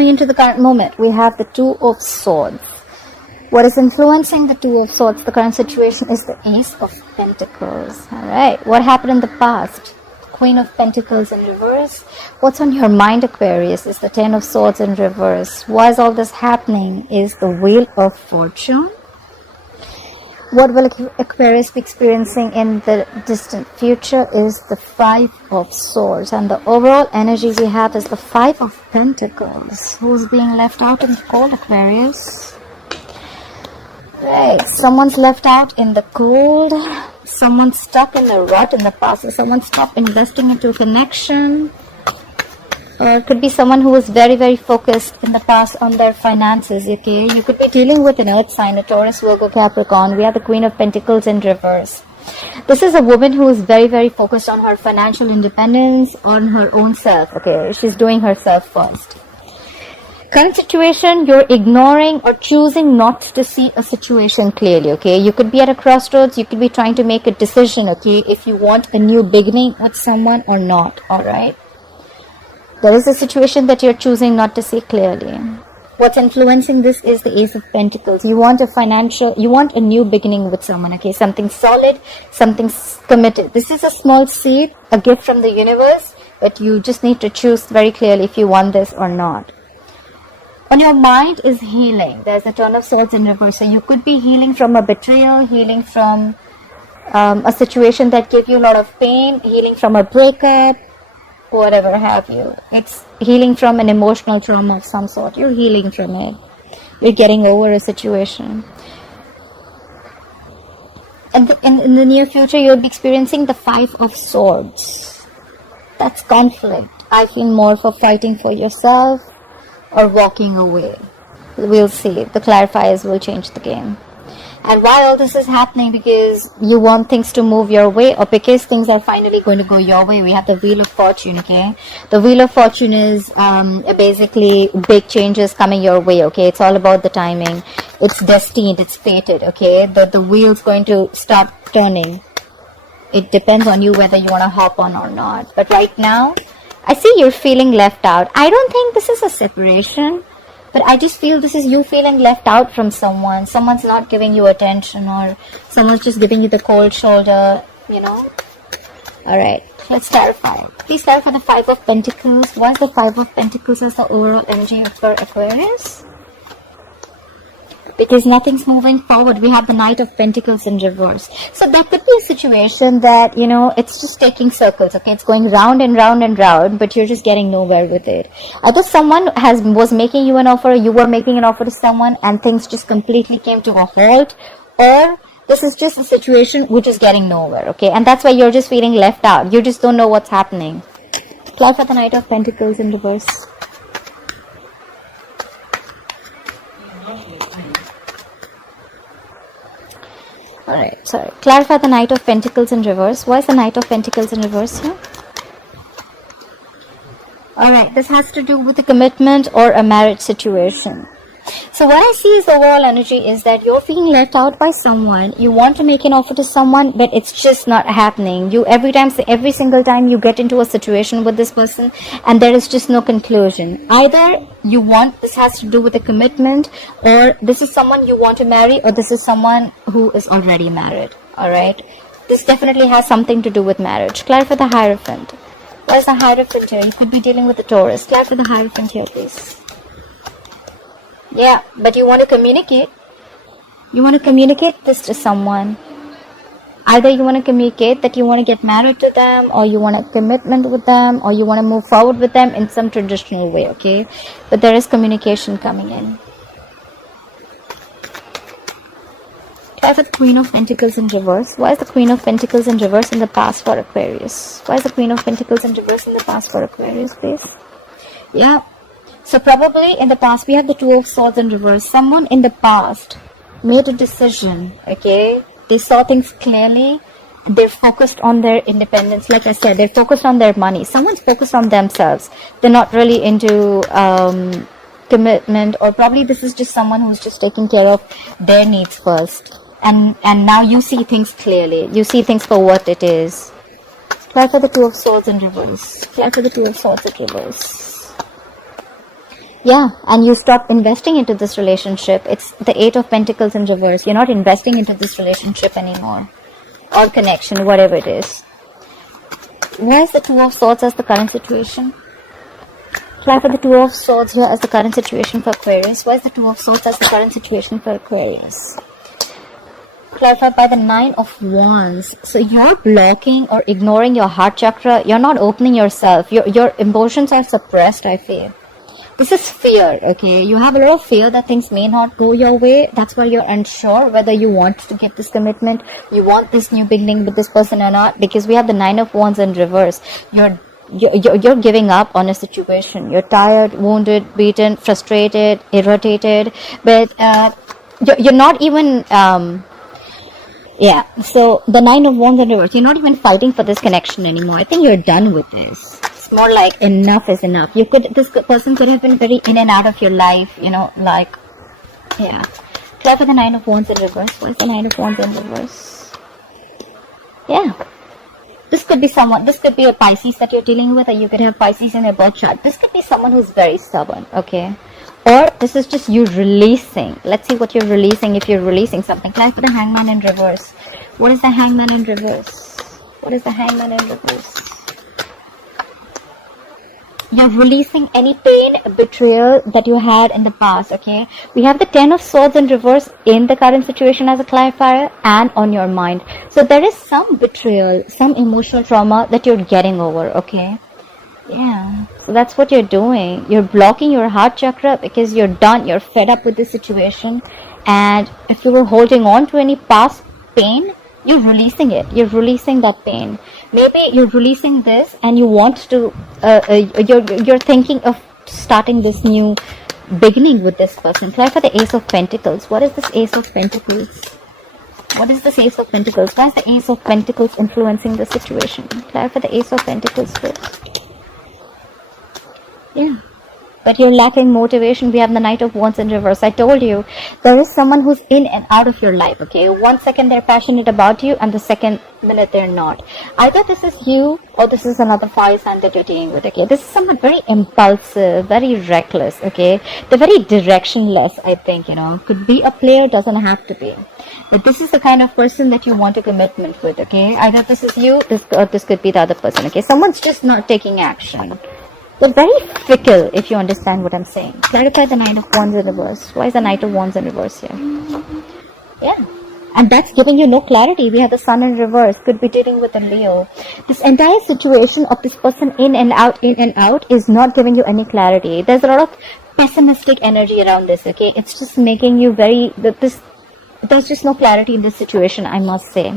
Coming into the current moment, we have the Two of Swords. What is influencing the Two of Swords, the current situation, is the Ace of Pentacles. Alright, what happened in the past? Queen of Pentacles in reverse. What's on your mind, Aquarius, is the Ten of Swords in reverse. Why is all this happening? Is the Wheel of Fortune. What will Aquarius be experiencing in the distant future is the Five of Swords. And the overall energy we have is the Five of Pentacles. Who's being left out in the cold, Aquarius? Right, someone's left out in the cold. Someone's stuck in the rut in the past. Someone stopped investing into a connection. Or it could be someone who was very, very focused in the past on their finances, okay? You could be dealing with an earth sign, a Taurus, Virgo, Capricorn. We have the Queen of Pentacles in reverse. This is a woman who is very, very focused on her financial independence, on her own self, okay? She's doing herself first. Current situation, you're ignoring or choosing not to see a situation clearly, okay? You could be at a crossroads. You could be trying to make a decision, okay? If you want a new beginning with someone or not, all right? There is a situation that you're choosing not to see clearly. What's influencing this is the Ace of Pentacles. You want a new beginning with someone, okay? Something solid, something committed. This is a small seed, a gift from the universe, but you just need to choose very clearly if you want this or not. On your mind is healing. There's a Ten of Swords in reverse. So you could be healing from a betrayal, healing from a situation that gave you a lot of pain, healing from a breakup, whatever have you. It's healing from an emotional trauma of some sort. You're healing from it. You're getting over a situation. And in the near future, you'll be experiencing the Five of Swords. That's conflict. I feel more for fighting for yourself or walking away. We'll see. The clarifiers will change the game. And why all this is happening? Because you want things to move your way, or because things are finally going to go your way. We have the Wheel of Fortune, okay? The Wheel of Fortune is basically big changes coming your way, okay? It's all about the timing. It's destined, it's fated, okay? The wheel's going to start turning. It depends on you whether you want to hop on or not. But right now, I see you're feeling left out. I don't think this is a separation. But I just feel this is you feeling left out from someone. Someone's not giving you attention, or someone's just giving you the cold shoulder, you know. Alright, let's clarify. Please clarify the Five of Pentacles. Why is the Five of Pentacles as the overall energy for Aquarius? Because nothing's moving forward. We have the Knight of Pentacles in reverse. So that could be a situation that, you know, it's just taking circles, okay? It's going round and round and round, but you're just getting nowhere with it. Either someone was making you an offer, or you were making an offer to someone, and things just completely came to a halt, or this is just a situation which is getting nowhere, okay? And that's why you're just feeling left out. You just don't know what's happening. Clarify the Knight of Pentacles in reverse. Alright, sorry. Clarify the Knight of Pentacles in reverse. Why is the Knight of Pentacles in reverse here? Alright, this has to do with a commitment or a marriage situation. So what I see is the overall energy is that you're feeling left out by someone. You want to make an offer to someone, but it's just not happening. Every single time you get into a situation with this person, and there is just no conclusion. Either this has to do with a commitment, or this is someone you want to marry, or this is someone who is already married. Alright? This definitely has something to do with marriage. Clarify the Hierophant. What is the Hierophant here? You could be dealing with a Taurus. Clarify the Hierophant here, please. Yeah, but you want to communicate. You want to communicate this to someone. Either you want to communicate that you want to get married to them, or you want a commitment with them, or you want to move forward with them in some traditional way, okay? But there is communication coming in. Clarify the Queen of Pentacles in reverse. Why is the Queen of Pentacles in reverse in the past for Aquarius? Why is the Queen of Pentacles in reverse in the past for Aquarius, please? Yeah. So probably in the past, we have the Two of Swords in reverse. Someone in the past made a decision, okay? They saw things clearly. They're focused on their independence. Like I said, they're focused on their money. Someone's focused on themselves. They're not really into commitment, or probably this is just someone who's just taking care of their needs first. And now you see things clearly. You see things for what it is. Clarify the Two of Swords in reverse. Clarify the Two of Swords in reverse. Yeah, and you stop investing into this relationship. It's the Eight of Pentacles in reverse. You're not investing into this relationship anymore. Or connection, whatever it is. Why is the Two of Swords as the current situation? Try for the Two of Swords here as the current situation for Aquarius. Why is the Two of Swords as the current situation for Aquarius? Clarified by the Nine of Wands. So you're blocking or ignoring your heart chakra. You're not opening yourself. Your emotions are suppressed, I feel. This is fear, okay? You have a lot of fear that things may not go your way. That's why you're unsure whether you want to give this commitment, you want this new beginning with this person or not, because we have the Nine of Wands in reverse. You're giving up on a situation. You're tired, wounded, beaten, frustrated, irritated, but you're not even so the Nine of Wands in reverse, you're not even fighting for this connection anymore. I think you're done with this. It's more like enough is enough. This person could have been very in and out of your life, Try for the Nine of Wands in reverse. Why is the Nine of Wands in reverse? Yeah. This could be someone, this could be a Pisces that you're dealing with, or you could have Pisces in your birth chart. This could be someone who's very stubborn, okay? Or this is just you releasing. Let's see what you're releasing, if you're releasing something. Try for the Hangman in reverse. What is the Hangman in reverse? What is the Hangman in reverse? You're releasing any pain, betrayal that you had in the past, okay? We have the Ten of Swords in reverse in the current situation as a clarifier and on your mind. So there is some betrayal, some emotional trauma that you're getting over, okay? Yeah, so that's what you're doing. You're blocking your heart chakra because you're done. You're fed up with this situation. And if you were holding on to any past pain, you're releasing it. You're releasing that pain. Maybe you're releasing this and you want to, you're thinking of starting this new beginning with this person. Try for the Ace of Pentacles. What is this Ace of Pentacles? What is this Ace of Pentacles? Why is the Ace of Pentacles influencing the situation? Try for the Ace of Pentacles first. Yeah, but you're lacking motivation. We have the Knight of Wands in reverse. I told you, there is someone who's in and out of your life, okay? 1 second they're passionate about you and the second minute they're not. Either this is you or this is another fire sign that you're dealing with, okay? This is someone very impulsive, very reckless, okay? They're very directionless, I think, Could be a player, doesn't have to be. But this is the kind of person that you want a commitment with, okay? Either this is you or this could be the other person, okay? Someone's just not taking action. They're very fickle, if you understand what I'm saying. Clarify the Knight of Wands in reverse. Why is the Knight of Wands in reverse here? Yeah. And that's giving you no clarity. We have the Sun in reverse. Could be dealing with a Leo. This entire situation of this person in and out is not giving you any clarity. There's a lot of pessimistic energy around this, okay? It's just making you there's just no clarity in this situation, I must say.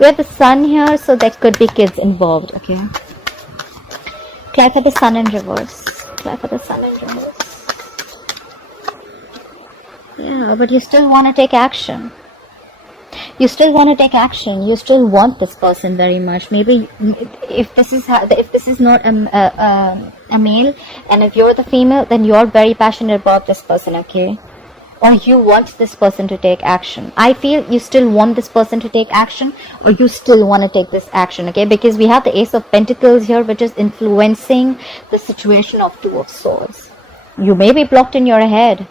We have the Sun here, so there could be kids involved, okay? Try for the Sun in reverse. Try for the Sun in reverse. Yeah, but you still want to take action. You still want to take action. You still want this person very much. Maybe if this is not a male, and if you're the female, then you're very passionate about this person, okay? Or you want this person to take action. I feel you still want this person to take action, or you still want to take this action, okay? Because we have the Ace of Pentacles here, which is influencing the situation of Two of Swords. You may be blocked in your head,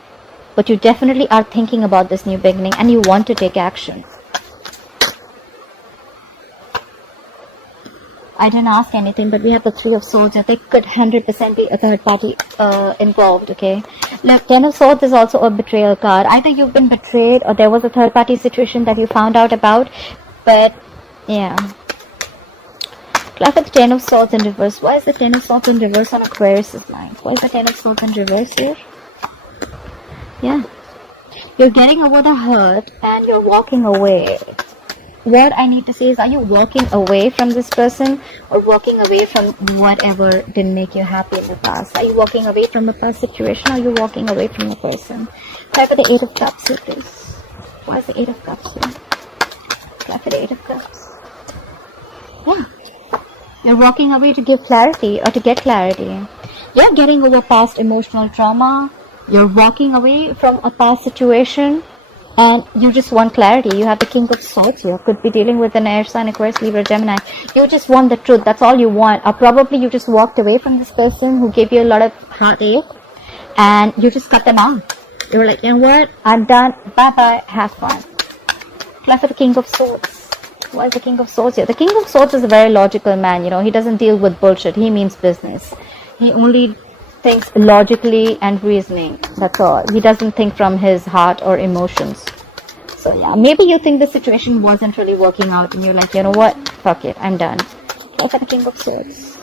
but you definitely are thinking about this new beginning and you want to take action. I didn't ask anything, but we have the Three of Swords. There could 100% be a third party involved, okay? Look, Ten of Swords is also a betrayal card. Either you've been betrayed or there was a third party situation that you found out about. But, yeah. Clap at the Ten of Swords in reverse. Why is the Ten of Swords in reverse on Aquarius' line? Why is the Ten of Swords in reverse here? Yeah. You're getting over the hurt and you're walking away. What I need to say is, are you walking away from this person or walking away from whatever didn't make you happy in the past? Are you walking away from a past situation or are you walking away from a person? Try for the Eight of Cups here, please. Why is the Eight of Cups here? Try for the Eight of Cups. Yeah. You're walking away to give clarity or to get clarity. You're getting over past emotional trauma. You're walking away from a past situation. And you just want clarity. You have the King of Swords here. Could be dealing with an air sign, Aquarius, Libra, Gemini. You just want the truth. That's all you want. Or probably you just walked away from this person who gave you a lot of heartache. and you just cut them off. You were like, you know what, I'm done, bye-bye, have fun. Apply for the King of Swords. Why is the King of Swords here? The King of Swords is a very logical man, you know. He doesn't deal with bullshit. He means business. He only thinks logically and reasoning. That's all. He doesn't think from his heart or emotions. So yeah, maybe you think the situation wasn't really working out and you're like, you know what, fuck it, I'm done. Try for the King of Swords.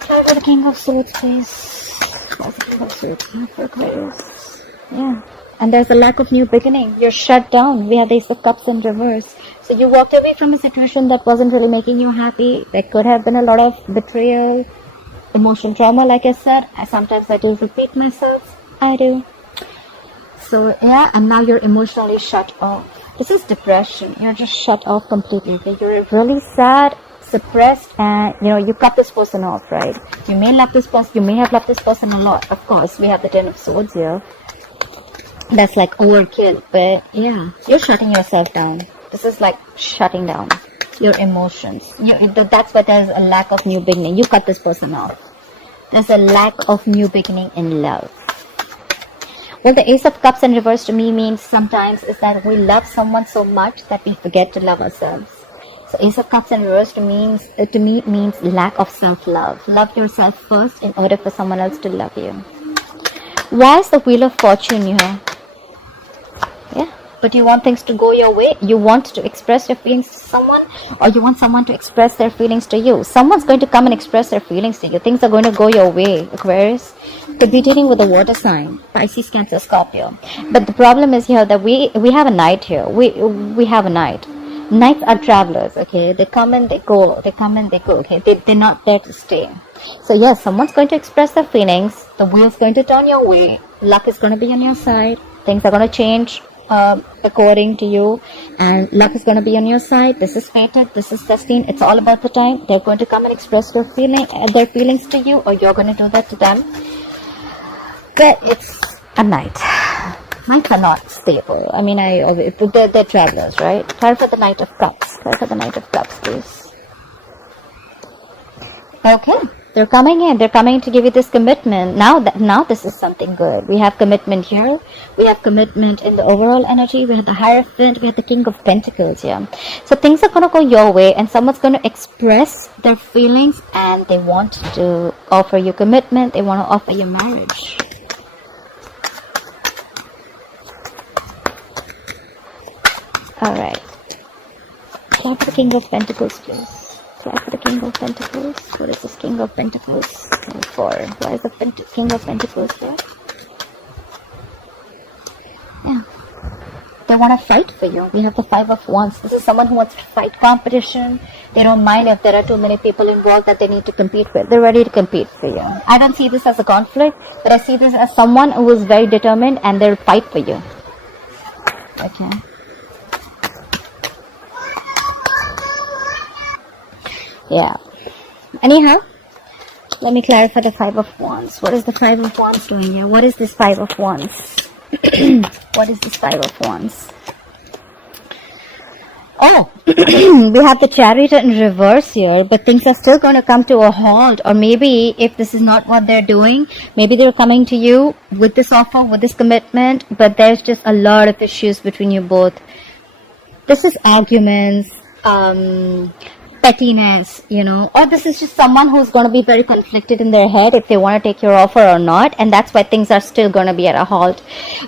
Try for the King of Swords, please. What's the King of Swords? For Aquarius. Yeah. And there's a lack of new beginning. You're shut down. We have the Ace of Cups in reverse. So you walked away from a situation that wasn't really making you happy. There could have been a lot of betrayal, emotional trauma, like I said. Sometimes I do repeat myself. I do. So yeah, and now you're emotionally shut off. This is depression. You're just shut off completely. Okay? You're really sad, suppressed, and you know, you cut this person off, right? You may love this person. You may have loved this person a lot. Of course, we have the Ten of Swords here. That's like overkill, but yeah, you're shutting yourself down. This is like shutting down your emotions. That's why there's a lack of new beginning. You cut this person off. There's a lack of new beginning in love. Well, the Ace of Cups in reverse to me means sometimes is that we love someone so much that we forget to love ourselves. So Ace of Cups in reverse to me means lack of self-love. Love yourself first in order for someone else to love you. Why is the Wheel of Fortune here? Yeah, but you want things to go your way. You want to express your feelings to someone, or you want someone to express their feelings to you. Someone's going to come and express their feelings to you. Things are going to go your way, Aquarius. Could be dealing with a water sign, Pisces, Cancer, Scorpio. But the problem is here that we have a knight here. We have a knight. Knights are travelers, okay? They come and they go. They come and they go, okay? They're not there to stay. So yes, someone's going to express their feelings. The wheel's going to turn your way. Luck is going to be on your side. Things are going to change according to you, and luck is going to be on your side. This is fated. This is destined. It's all about the time. They're going to come and express their feelings to you, or you're going to do that to them. But it's a knight. Knights are not stable. I mean, they're travelers, right? Try for the Knight of Cups. Try for the Knight of Cups, please. Okay. They're coming in. They're coming to give you this commitment. Now this is something good. We have commitment here. We have commitment in the overall energy. We have the Hierophant. We have the King of Pentacles here. So things are going to go your way, and someone's going to express their feelings, and they want to offer you commitment. They want to offer you marriage. Alright. Try for the King of Pentacles, please. Try for the King of Pentacles. What is this King of Pentacles? 4. Why is the King of Pentacles here? Yeah. They want to fight for you. We have the 5 of Wands. This is someone who wants to fight competition. They don't mind if there are too many people involved that they need to compete with. They're ready to compete for you. I don't see this as a conflict, but I see this as someone who is very determined and they'll fight for you. Okay. Yeah. Anyhow, let me clarify the 5 of Wands. What is the 5 of Wands doing here? What is this 5 of Wands? What is this 5 of Wands? Oh, we have the Chariot in reverse here, but things are still going to come to a halt. Or maybe if this is not what they're doing, maybe they're coming to you with this offer, with this commitment, but there's just a lot of issues between you both. This is arguments, pettiness, you know, or this is just someone who's going to be very conflicted in their head if they want to take your offer or not, and that's why things are still going to be at a halt.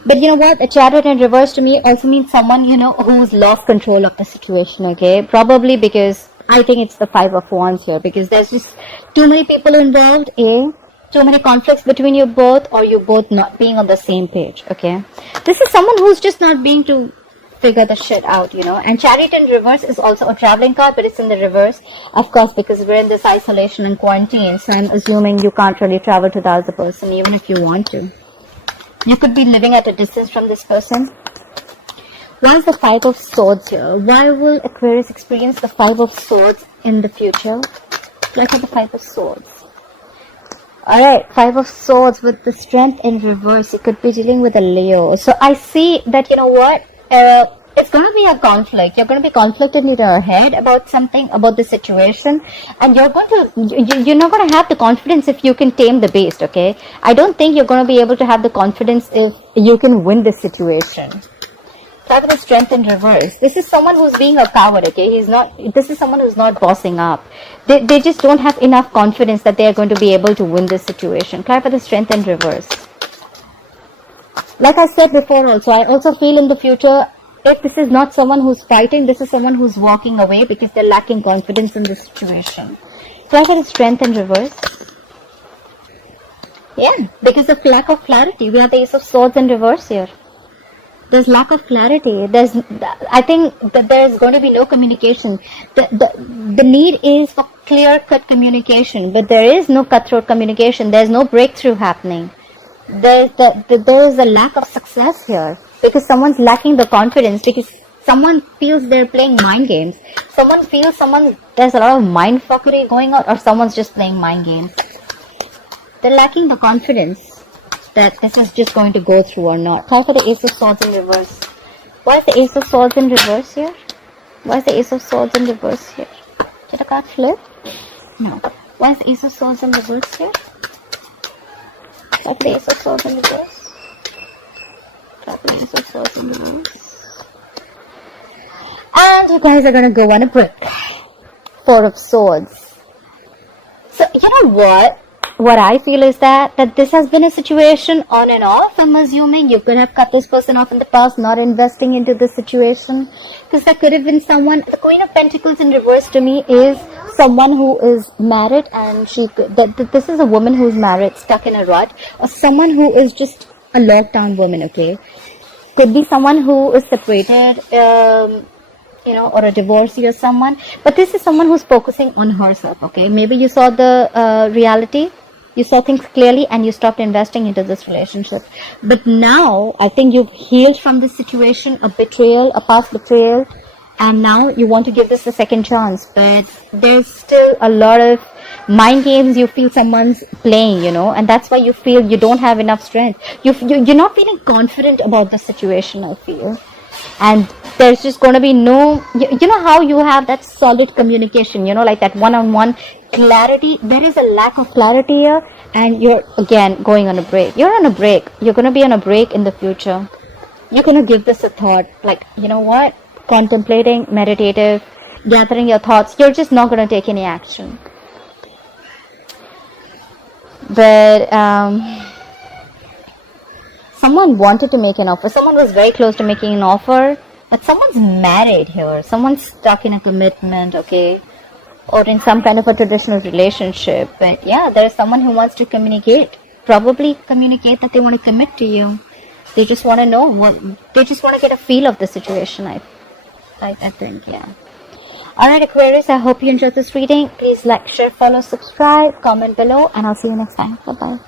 But you know what, a Chariot in reverse to me also means someone, you know, who's lost control of the situation, okay? Probably because I think it's the 5 of Wands here, because there's just too many people involved, too many conflicts between you both, or you both not being on the same page, okay? This is someone who's just not being to figure the shit out, you know. And Chariot in reverse is also a traveling card, but it's in the reverse, of course, because we're in this isolation and quarantine, so I'm assuming you can't really travel to the other person even if you want to. You could be living at a distance from this person. Why is the 5 of Swords here? Why will Aquarius experience the 5 of Swords in the future? Look at the 5 of Swords. Alright, 5 of Swords with the Strength in reverse. You could be dealing with a Leo. So I see that, you know what, it's going to be a conflict. You're going to be conflicted in your head about something, about the situation, and you're not going to have the confidence if you can tame the beast, okay? I don't think you're going to be able to have the confidence if you can win this situation. Five of Strength in reverse. This is someone who's being a coward, okay? This is someone who's not bossing up. They just don't have enough confidence that they are going to be able to win this situation. Five of Strength in reverse. Like I said before also, I also feel in the future, if this is not someone who's fighting, this is someone who's walking away because they're lacking confidence in the situation. Five of Strength in reverse. Yeah, because of lack of clarity. We have the Ace of Swords in reverse here. There's lack of clarity. I think that there's going to be no communication. The need is for clear-cut communication, but there is no cutthroat communication. There's no breakthrough happening. There is a lack of success here because someone's lacking the confidence, because someone feels they're playing mind games. Someone feels there's a lot of mind fuckery going on, or someone's just playing mind games. They're lacking the confidence that this is just going to go through or not. Try for the Ace of Swords in reverse. Why is the Ace of Swords in reverse here? Why is the Ace of Swords in reverse here? Did a card flip? No. Why is the Ace of Swords in reverse here? Try for the Ace of Swords in reverse. Try for the Ace of Swords in reverse. And you guys are going to go on a break. Four of Swords. So, you know what? What I feel is that this has been a situation on and off. I'm assuming you could have cut this person off in the past, not investing into this situation, because that could have been someone. The Queen of Pentacles in reverse to me is someone who is married, and this is a woman who's married, stuck in a rut, or someone who is just a locked down woman, okay? Could be someone who is separated, or a divorcee or someone, but this is someone who's focusing on herself, okay? Maybe you saw the reality, you saw things clearly, and you stopped investing into this relationship. But now, I think you've healed from this situation, a betrayal, a past betrayal, and now you want to give this a second chance. But there's still a lot of mind games you feel someone's playing, and that's why you feel you don't have enough strength. You're not feeling confident about the situation, I feel. And there's just going to be no, you know how you have that solid communication, like that one-on-one clarity. There is a lack of clarity here, and you're again going on a break. You're on a break. You're going to be on a break in the future. You're going to give this a thought, like, you know what, contemplating, meditative, gathering your thoughts. You're just not going to take any action. But someone wanted to make an offer. Someone was very close to making an offer, but someone's married here. Someone's stuck in a commitment, okay? Or in some kind of a traditional relationship. But yeah, there's someone who wants to communicate. Probably communicate that they want to commit to you. They just want to know. They just want to get a feel of the situation, I think, yeah. Alright, Aquarius, I hope you enjoyed this reading. Please like, share, follow, subscribe, comment below, and I'll see you next time. Bye-bye.